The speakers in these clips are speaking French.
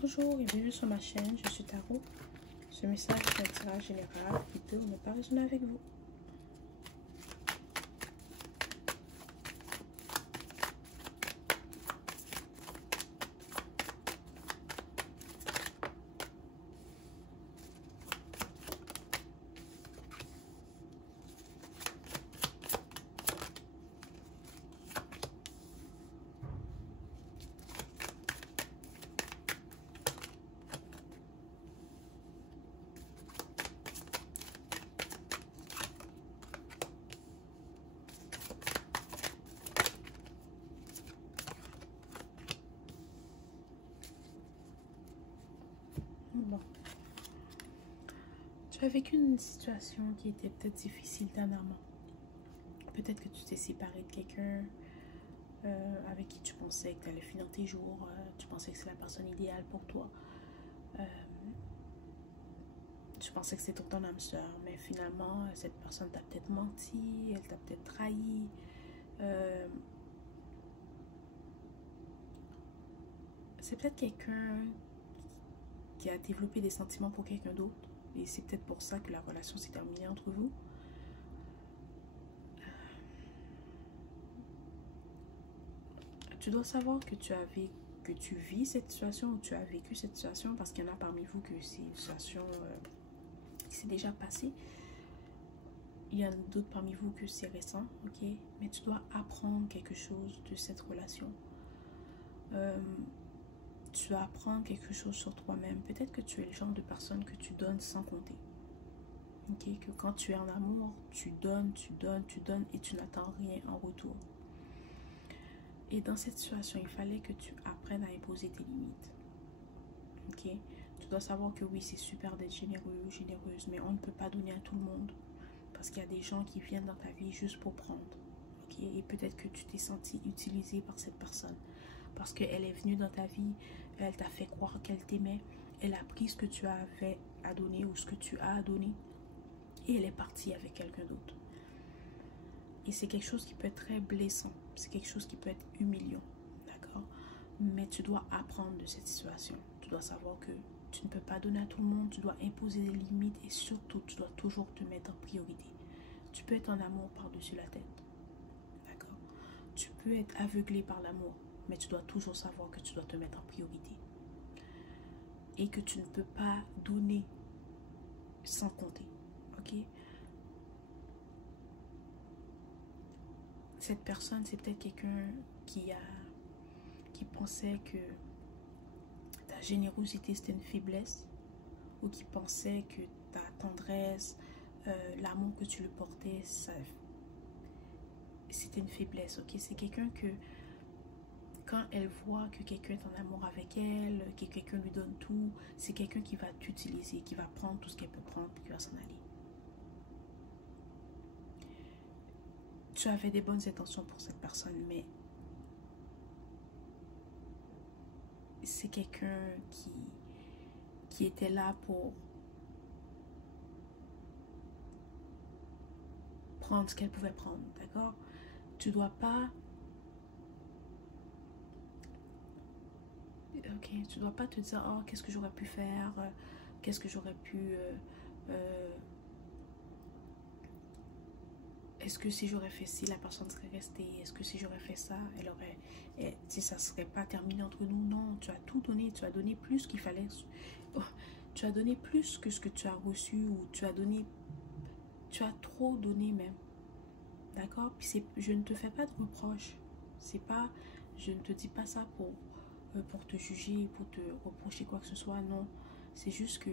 Bonjour et bienvenue sur ma chaîne, je suis Tarot. Ce message est un tirage général qui peut ou ne pas résonner avec vous. Bon. Tu as vécu une situation qui était peut-être difficile dernièrement. Peut-être que tu t'es séparé de quelqu'un avec qui tu pensais que tu allais finir tes jours. Tu pensais que c'est la personne idéale pour toi. Tu pensais que c'était ton âme sœur. Mais finalement, cette personne t'a peut-être menti. Elle t'a peut-être trahi. C'est peut-être quelqu'un qui a développé des sentiments pour quelqu'un d'autre. Et c'est peut-être pour ça que la relation s'est terminée entre vous. Tu dois savoir que tu vis cette situation ou tu as vécu cette situation parce qu'il y en a parmi vous que c'est une situation qui s'est déjà passée. Il y en a d'autres parmi vous que c'est récent, ok? Mais tu dois apprendre quelque chose de cette relation. Tu dois apprendre quelque chose sur toi-même. Peut-être que tu es le genre de personne que tu donnes sans compter. Ok? Que quand tu es en amour, tu donnes, tu donnes, tu donnes et tu n'attends rien en retour. Et dans cette situation, il fallait que tu apprennes à imposer tes limites. Ok? Tu dois savoir que oui, c'est super d'être généreux ou généreuse, mais on ne peut pas donner à tout le monde. Parce qu'il y a des gens qui viennent dans ta vie juste pour prendre. Ok? Et peut-être que tu t'es senti utilisé par cette personne. Parce qu'elle est venue dans ta vie, elle t'a fait croire qu'elle t'aimait, elle a pris ce que tu avais à donner ou ce que tu as à donner, et elle est partie avec quelqu'un d'autre. Et c'est quelque chose qui peut être très blessant. C'est quelque chose qui peut être humiliant. D'accord? Mais tu dois apprendre de cette situation. Tu dois savoir que tu ne peux pas donner à tout le monde. Tu dois imposer des limites. Et surtout, tu dois toujours te mettre en priorité. Tu peux être en amour par-dessus la tête. D'accord? Tu peux être aveuglé par l'amour. Mais tu dois toujours savoir que tu dois te mettre en priorité. Et que tu ne peux pas donner sans compter. Ok? Cette personne, c'est peut-être quelqu'un qui pensait que ta générosité c'était une faiblesse, ou qui pensait que ta tendresse, l'amour que tu lui portais, c'était une faiblesse. Ok, c'est quelqu'un que quand elle voit que quelqu'un est en amour avec elle, que quelqu'un lui donne tout, c'est quelqu'un qui va t'utiliser, qui va prendre tout ce qu'elle peut prendre et qui va s'en aller. Tu avais des bonnes intentions pour cette personne, mais c'est quelqu'un qui était là pour prendre ce qu'elle pouvait prendre, d'accord? Tu dois pas... Ok, tu dois pas te dire, oh, qu'est-ce que j'aurais pu faire? Qu'est-ce que j'aurais pu... est-ce que si j'aurais fait ci, la personne serait restée? Est-ce que si j'aurais fait ça, elle aurait... si ça serait pas terminé entre nous? Non, tu as tout donné. Tu as donné plus qu'il fallait. Oh, tu as donné plus que ce que tu as reçu, ou tu as donné... Tu as trop donné même. D'accord? Puis je ne te fais pas de reproches. C'est pas... Je ne te dis pas ça pour te juger, pour te reprocher quoi que ce soit. Non. C'est juste que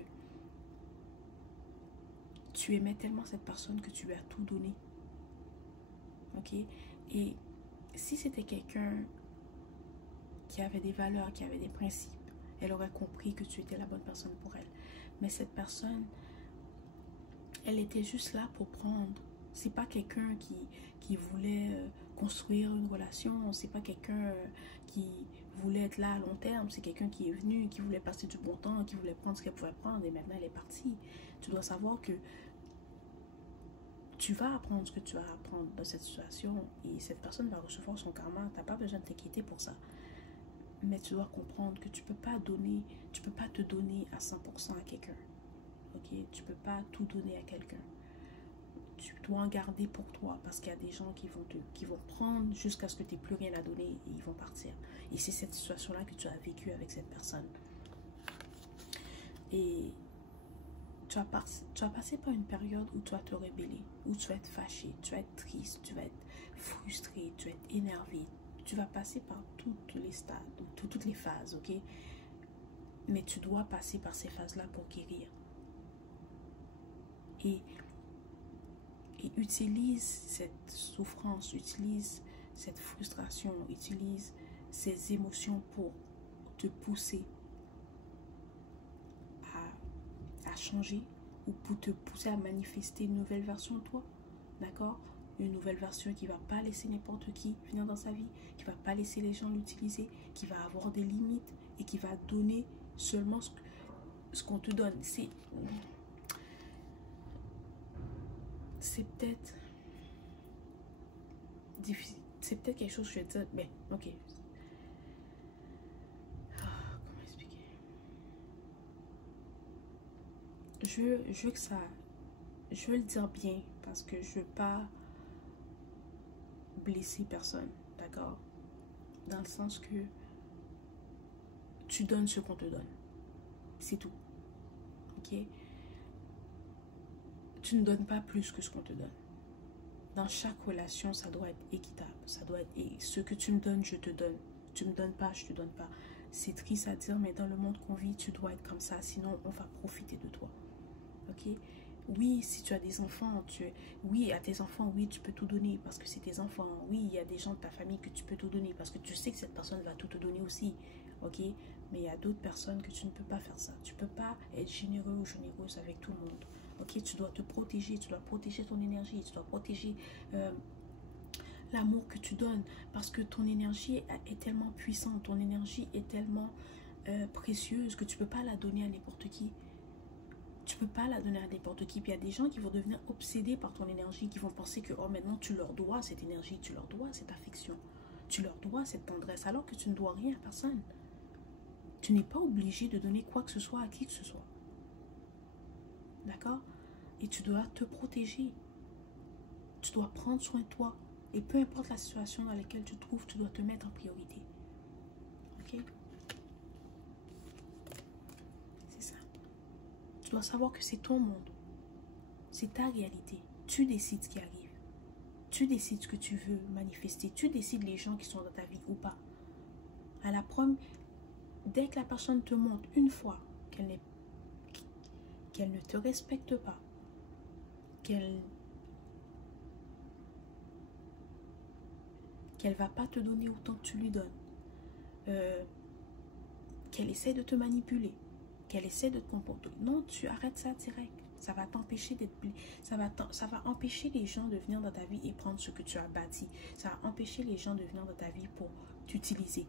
tu aimais tellement cette personne que tu lui as tout donné. Ok? Et si c'était quelqu'un qui avait des valeurs, qui avait des principes, elle aurait compris que tu étais la bonne personne pour elle. Mais cette personne, elle était juste là pour prendre. C'est pas quelqu'un qui voulait construire une relation. C'est pas quelqu'un qui voulait être là à long terme. C'est quelqu'un qui est venu, qui voulait passer du bon temps, qui voulait prendre ce qu'elle pouvait prendre, et maintenant elle est partie. Tu dois savoir que tu vas apprendre ce que tu as à apprendre dans cette situation, et cette personne va recevoir son karma. Tu n'as pas besoin de t'inquiéter pour ça. Mais tu dois comprendre que tu peux pas te donner à 100% à quelqu'un. Ok? Tu peux pas tout donner à quelqu'un. Tu dois en garder pour toi parce qu'il y a des gens qui vont prendre jusqu'à ce que tu n'aies plus rien à donner et ils vont partir. Et c'est cette situation-là que tu as vécue avec cette personne. Et tu vas passer par une période où tu vas te rebeller, où tu vas être fâché, tu vas être triste, tu vas être frustré, tu vas être énervé. Tu vas passer par tous les stades, toutes les phases, ok? Mais tu dois passer par ces phases-là pour guérir. Et utilise cette souffrance, utilise cette frustration, utilise ces émotions pour te pousser à changer ou pour te pousser à manifester une nouvelle version de toi. D'accord? Une nouvelle version qui ne va pas laisser n'importe qui venir dans sa vie, qui ne va pas laisser les gens l'utiliser, qui va avoir des limites et qui va donner seulement ce qu'on te donne. C'est peut-être difficile. C'est peut-être quelque chose que je vais dire, mais ok. Comment expliquer? Je veux que ça... Je veux le dire bien parce que je veux pas blesser personne, d'accord? Dans le sens que tu donnes ce qu'on te donne. C'est tout. Ok? Tu ne donnes pas plus que ce qu'on te donne. Dans chaque relation, ça doit être équitable. Ça doit être... Et ce que tu me donnes, je te donne. Tu me donnes pas, je te donne pas. C'est triste à dire, mais dans le monde qu'on vit, tu dois être comme ça. Sinon, on va profiter de toi. Ok? Oui, si tu as des enfants, oui, à tes enfants, oui, tu peux tout donner parce que c'est tes enfants. Oui, il y a des gens de ta famille que tu peux tout donner parce que tu sais que cette personne va tout te donner aussi. Ok? Mais il y a d'autres personnes que tu ne peux pas faire ça. Tu ne peux pas être généreux ou généreuse avec tout le monde. Ok? Tu dois te protéger, tu dois protéger ton énergie, tu dois protéger l'amour que tu donnes parce que ton énergie est tellement puissante, ton énergie est tellement précieuse que tu ne peux pas la donner à n'importe qui. Tu peux pas la donner à n'importe qui. Puis il y a des gens qui vont devenir obsédés par ton énergie, qui vont penser que oh, maintenant tu leur dois cette énergie, tu leur dois cette affection, tu leur dois cette tendresse, alors que tu ne dois rien à personne. Tu n'es pas obligé de donner quoi que ce soit à qui que ce soit. D'accord? Et tu dois te protéger. Tu dois prendre soin de toi. Et peu importe la situation dans laquelle tu te trouves, tu dois te mettre en priorité. Ok? C'est ça. Tu dois savoir que c'est ton monde. C'est ta réalité. Tu décides ce qui arrive. Tu décides ce que tu veux manifester. Tu décides les gens qui sont dans ta vie ou pas. À la première, dès que la personne te montre une fois qu'elle ne te respecte pas, qu'elle va pas te donner autant que tu lui donnes, qu'elle essaie de te manipuler, qu'elle essaie de te comporter. Non, tu arrêtes ça direct. Ça va t'empêcher d'être... Ça va empêcher les gens de venir dans ta vie et prendre ce que tu as bâti. Ça va empêcher les gens de venir dans ta vie pour t'utiliser.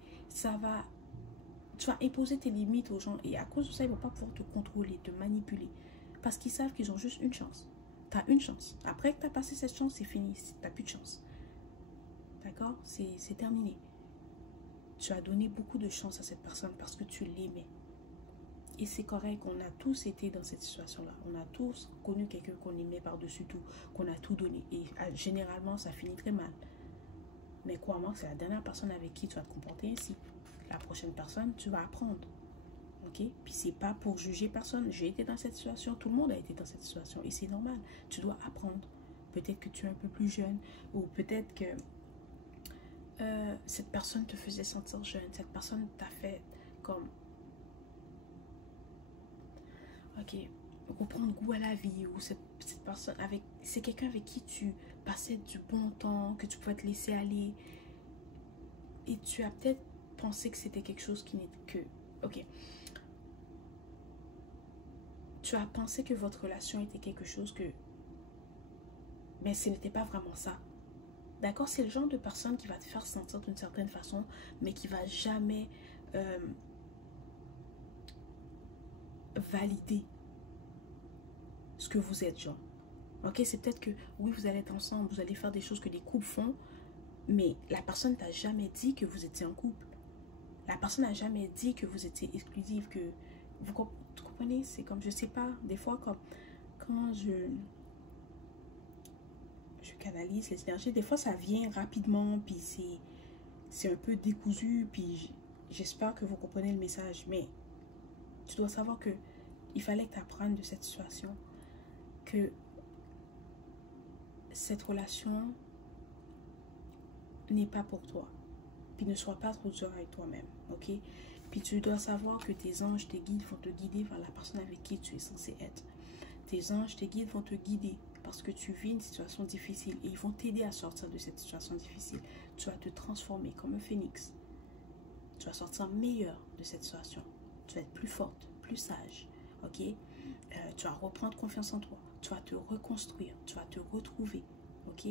Tu vas imposer tes limites aux gens et à cause de ça, ils ne vont pas pouvoir te contrôler, te manipuler. Parce qu'ils savent qu'ils ont juste une chance. Tu as une chance. Après que tu as passé cette chance, c'est fini. Tu n'as plus de chance. D'accord? C'est terminé. Tu as donné beaucoup de chance à cette personne parce que tu l'aimais. Et c'est correct, on a tous été dans cette situation-là. On a tous connu quelqu'un qu'on aimait par-dessus tout, qu'on a tout donné. Et généralement, ça finit très mal. Mais crois-moi, c'est la dernière personne avec qui tu vas te comporter ainsi. La prochaine personne, tu vas apprendre. Ok? Puis c'est pas pour juger personne. J'ai été dans cette situation, tout le monde a été dans cette situation. Et c'est normal, tu dois apprendre. Peut-être que tu es un peu plus jeune, ou peut-être que cette personne te faisait sentir jeune. Cette personne t'a fait comme... Ok, reprendre goût à la vie, ou cette personne c'est quelqu'un avec qui tu passais du bon temps, que tu pouvais te laisser aller, et tu as peut-être pensé que c'était quelque chose qui n'était que... Ok, tu as pensé que votre relation était quelque chose que... Mais ce n'était pas vraiment ça. D'accord? C'est le genre de personne qui va te faire sentir d'une certaine façon, mais qui va jamais valider ce que vous êtes, genre. Ok, c'est peut-être que, oui, vous allez être ensemble, vous allez faire des choses que les couples font, mais la personne t'a jamais dit que vous étiez en couple. La personne n'a jamais dit que vous étiez exclusive, que vous comprenez, c'est comme, je sais pas, des fois, comme quand je canalise les énergies, des fois ça vient rapidement, puis c'est un peu décousu, puis j'espère que vous comprenez le message, mais tu dois savoir que il fallait que tu apprennes de cette situation, que cette relation n'est pas pour toi. Puis ne sois pas trop dur avec toi-même, ok? Puis tu dois savoir que tes anges, tes guides vont te guider vers la personne avec qui tu es censé être. Tes anges, tes guides vont te guider parce que tu vis une situation difficile et ils vont t'aider à sortir de cette situation difficile. Tu vas te transformer comme un phénix. Tu vas sortir meilleur de cette situation. Tu vas être plus forte, plus sage, ok? Tu vas reprendre confiance en toi. Tu vas te reconstruire. Tu vas te retrouver, ok?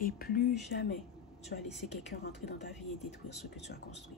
Et plus jamais tu vas laisser quelqu'un rentrer dans ta vie et détruire ce que tu as construit.